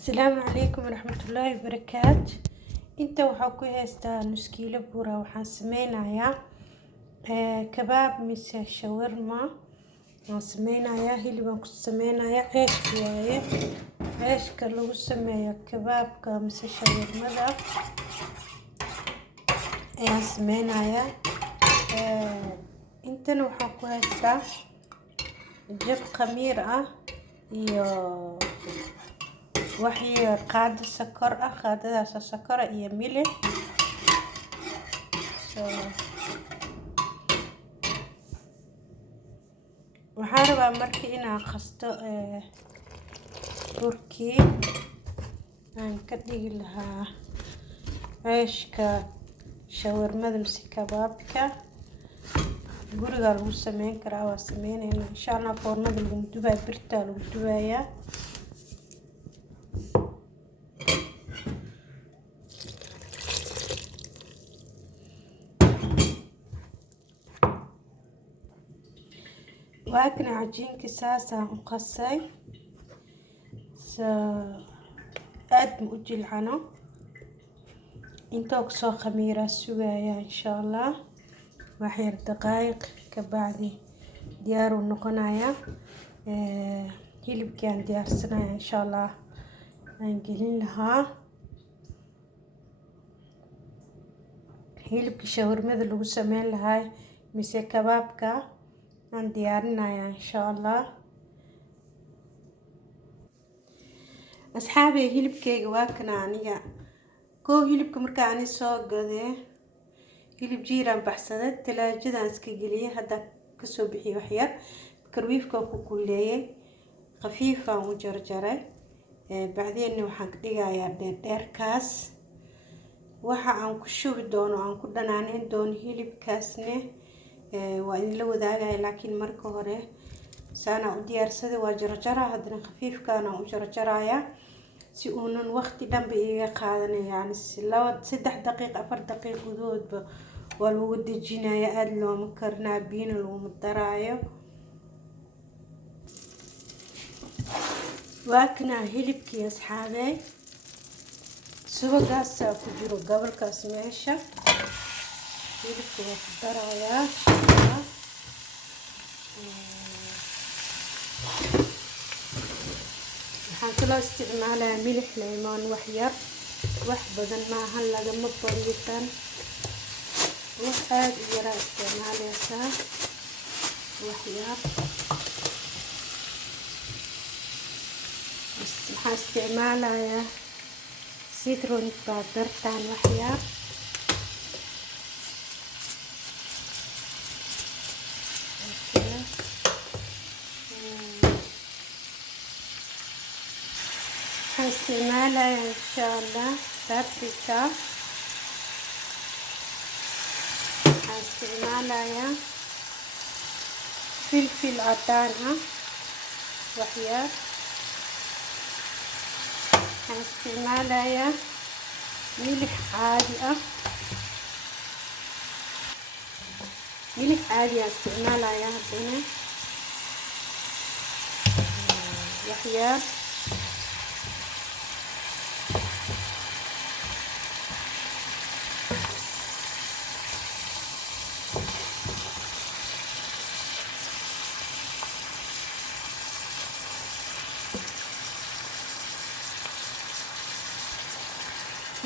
السلام عليكم ورحمة الله وبركاته. انت waxaa ku haystaa nus kiilo bura. waxaan sameynayaa kabaab mise shawarma. waxaan sameynayaa hilib aan ku sameynayaa ceesh waaye. ceeshka lagu sameeyo kabaabka mise shawarmada ayaan sameynayaa. intana waxaan ku haystaa jab khamiir ah iyo waxyar qaado sokor ah. qaadadaas sokor iyo milix. waxaan rabaa markii inaan qasto burkii aan ka dhigi lahaa ceeshka shawarmada mise kabaabka. guriga lagu sameyn karaa, waa sameynayna insha Allah. foornada lagu dubaa, birta lagu dubayaa. واكن عجينك ساسا مقصي aad ma u jilcano. intoo kusoo khamiira sugaya insha Allah. waxyar daqaayiq ka bacdi diyaar u noqonaya. hilibkii aan diyaarsanaya insha Allah aan gelin lahaa. hilibkii shawarmada lagu sameyn lahaa mise kabaabka aan diyaarinaya insha Allah. asxaabi hilibkeyga waa kana aniga hilibka marka aan soo gaday hilib jiiraan baxsaday, talaajadaan iska geliyay. hadda ka soo bixiyay wax yar karwiifka ku kuleeyay, khafiif aan u jarjaray. bacdeen waxaan ka dhigayaa dheerkaas. waxa aan ku shubi doono aan ku dhanaaneyn doono hilibkaasne waa in la wadaagay. laakiin marka hore saana u diyaarsaday waa jarjaraa. haddana khafiifkaana u jarjarayaa si uunan waqti dhanba iga qaadanay. yani 3 daqiiq 4 daqiiq gudahoodba waa lagu dejinayaa. aad looma karnaa, biyana looma daraayo. waa kana hilibkii asxaabey. subagaas ku jiro gobolkaas meesha. hilibka waa ku darayaa. waxaan kaloo isticmaalayaa milix laymoon wax yar, wax badan maahan, lagama bariitan. wax aad u yaraa isticmaalaysaa, wax yar. waxaan isticmaalayaa citron powdertaan wax yar. isticmaalaya insha Allah paprika. waxaan isticmaalayaa filfil cadaan ah wax yar. waxaan isticmaalayaa milix caadi ah. milix caadi ah isticmaalayaa. haddana wax yar.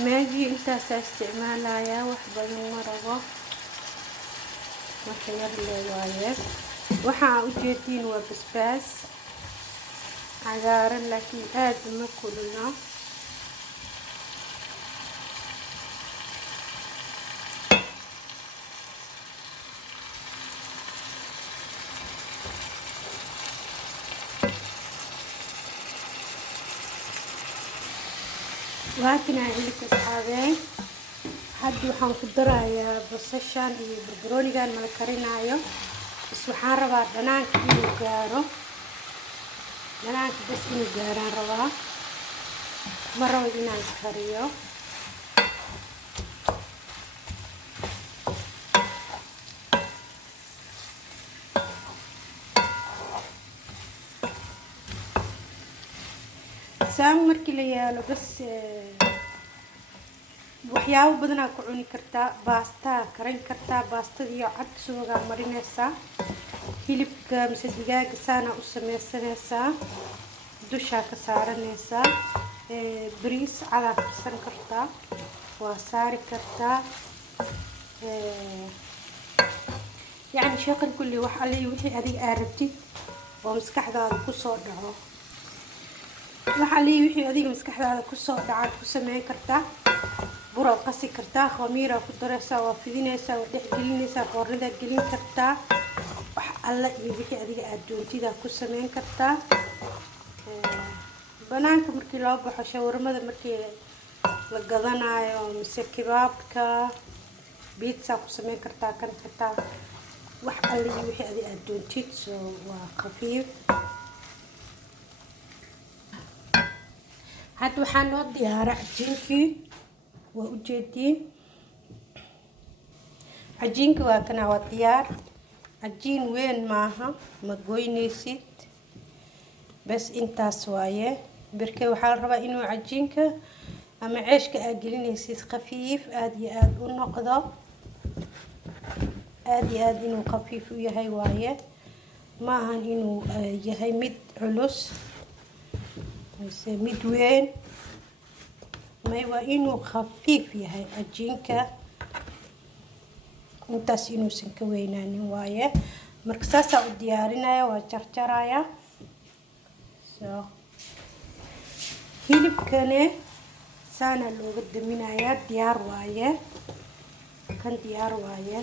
ماجي intaas isticmaalayaa, wax badan ma rabo, wax yar leeyahay. waxa u jeedin waa basbaas cagaaran laakiin aad ma kululna. waakina hilibka asxaabey. hadda waxaan ku darayaa basashan iyo barbaroonigan la karinayo. bas waxaan rabaa dhanaanka inuu gaaro. dhanaanka bas inuu gaaraan rabaa, ma rabo inaan kariyo. saan markii la yaalo bas waxyaabo badan aad ku cuni kartaa. baasta karin kartaa, baastadiyo cad suuga marinaysaa, hilibka mise digaaga saana u sameysanaysaa, dusha ka saaranaysaa, bariis cad karsan kartaa, waa saari kartaa. يعني شغل كل واحد عليه وحي هذه عرفتي ومسكحة كسر دعوة وحلي وحي هذه مسكحة كسر دعوة كسمين كرتا برا قصي كرتا خميرة كدرسة وفيدينيسا ودحجلينيسا قرندا جلين كرتا وحلا وحي هذه أدون تيدا كسمين كرتا بنانك مركي لابو حشاور ماذا مركي لقضانا يوم كبابك بيتزا كسمين كرتا كان كرتا wax alle wixii aad doontid soo waa khafiif. hadda waxaan noo diyaaray cajiinkii waa u jeedin cajiinka waa kana waa diyaar. cajiin weyn maaha ma goynaysid bas intaas waaye birkay waxaa la rabaa inuu cajiinka ama ceeshka aad gelinaysid khafiif aad iyo aad u noqdo aad iyo aad inuu khafiif u yahay waaye ma ahan inuu yahay mid culus mise mid weyn may waa inuu khafiif yahay cajiinka intaas inuusan ka weynaanin waaye. marka saasa u diyaarinaya waa jarjaraya soo hilibkane saana looga daminaya diyaar waaye kan diyaar waaye.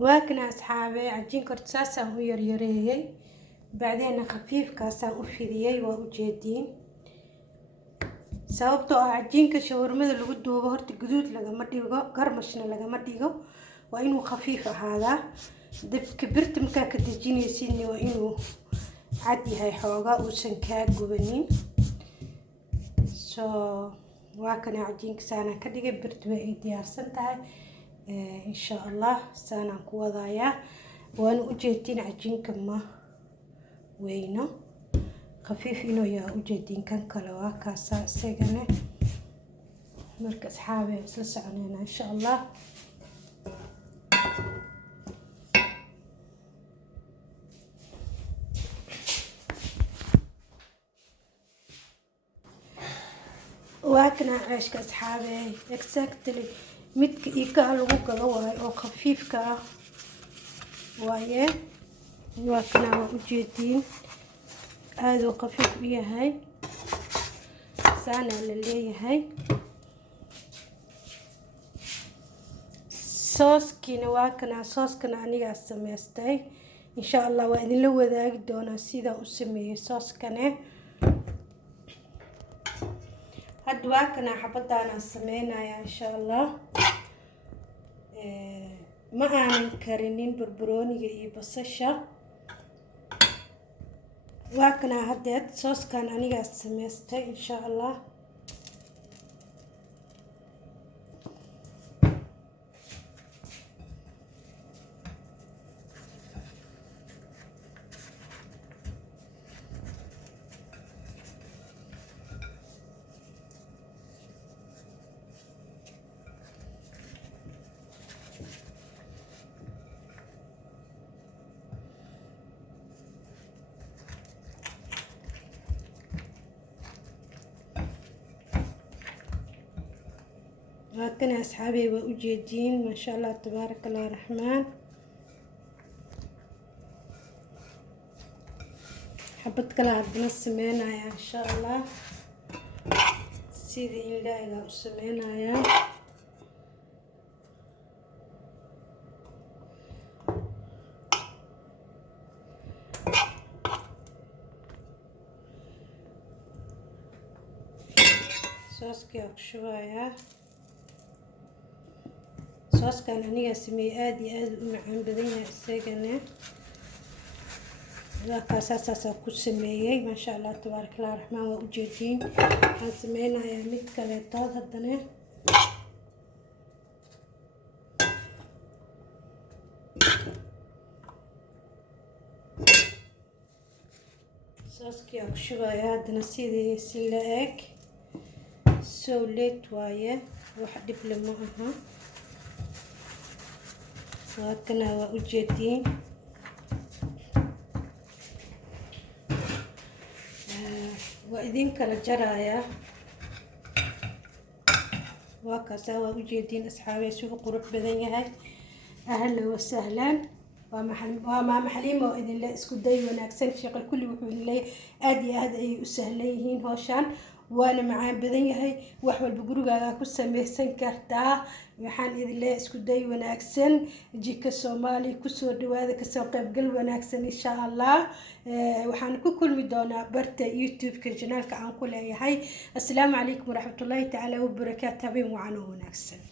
واكنا أصحابي عجين كرت ساسا هو يريريي بعدين خفيف كاسا وفيديي ووجدين sababtoo ah cajiinka shawarmada lagu duubo horta guduud lagama dhigo garmashna lagama dhigo waa inuu khafiif ahaadaa. dabka birta markaa ka dejinaysid waa inuu cad yahay xoogaa uusan kaa gubanin. soo waa kana cajiinka saana ka dhigay birta way ay diyaarsan tahay إن شاء الله سانا كوضايا وانا اجيتين عجينك ما وينه خفيف انو يا اجيتين كان كلوا كاسا سيغنه مركز حابه اسلا سعنينا ان شاء الله. واكنا عيشك اصحابي exactly midka ika lagu gado waay oo khafiifka ah waaye waa kana waa u jeedin aad u khafiif u yahay saana la leeyahay. sooskina waa kana sooskana aniga sameystay insha Allah waa idin la wadaagi doonaa sida u sameeyay sooskane. hadda waa kana xabadana sameynaya insha Allah ma aanan karinin barbarooniga iyo basasha. waa kana hadda sooskan aniga sameystay insha Allah. هكذا أصحابي وأجيدين ما شاء الله تبارك الله الرحمن. حبت كلا عبدنا السمينة يا إن شاء الله سيدي إلا إذا السمينة يا صوصكي شوية صوص كان أنا سمي آدي معن بدينا السجنة ذاك أساسا كل سمية ما شاء الله تبارك الله الرحمن وأجيدين سمينا يا ميت كليتات هدنا صوصكي أكشبايا هادنا سيدي سلاك سوليت وايه واحد دبلة معها وهكنا وأجدين وإذن كلا جرايا وكذا وأجدين أصحابي سوق قرب بدنيها أهلا وسهلا وما محلين وإذن لا اسكو داي وناكسن شغل كل وحول لي أدي أي أسهليهين هوشان وانا معاه بدنيهاي وحول بقرقا كسميسن كرتا waxaan idin leeyahay isku day wanaagsan jika Soomaali ku soo dhawaada ka soo qayb gal wanaagsan insha Allah waxaan ku kulmi doonaa barta YouTube ka channel-ka aan ku leeyahay assalaamu calaykum waraxmatullaahi ta'ala wa barakaatuh habeen wacan wanaagsan